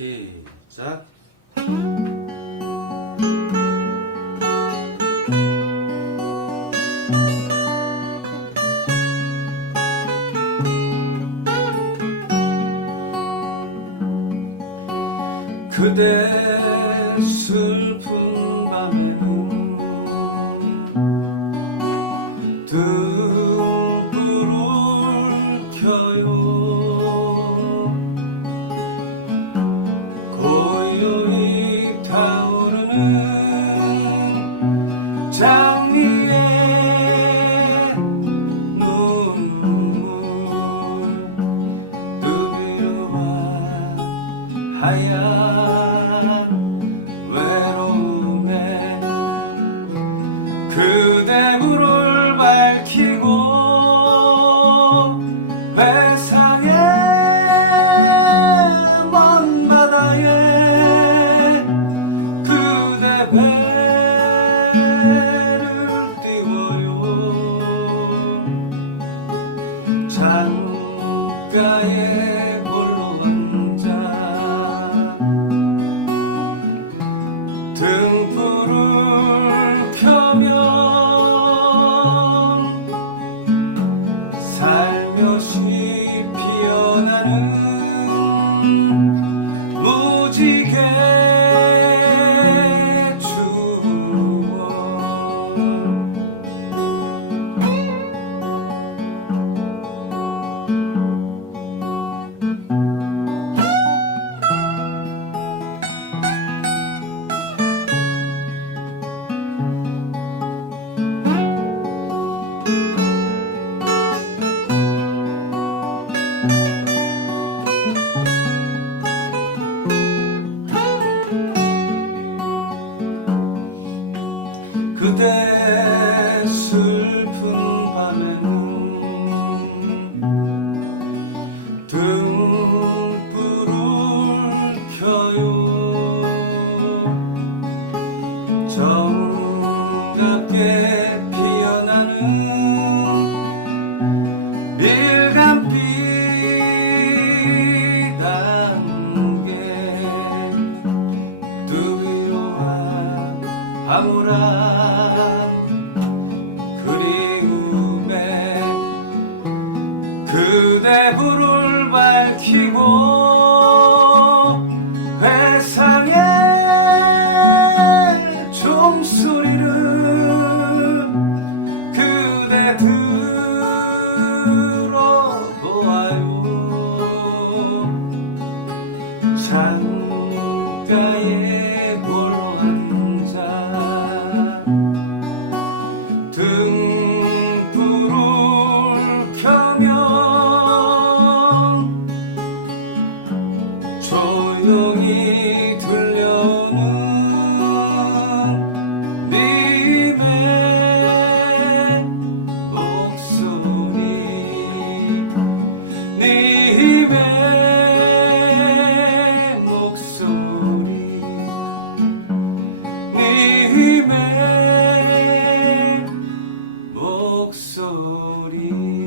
시작. 그대 야, 외로움에 그대 불을 밝히고 배상의 먼 바다에 그대 배를 띄워요. 가에 아무런 그리움에 그대 불을 밝히고 세상의 종소리를 그대 들어보아요. 가에 Senhor.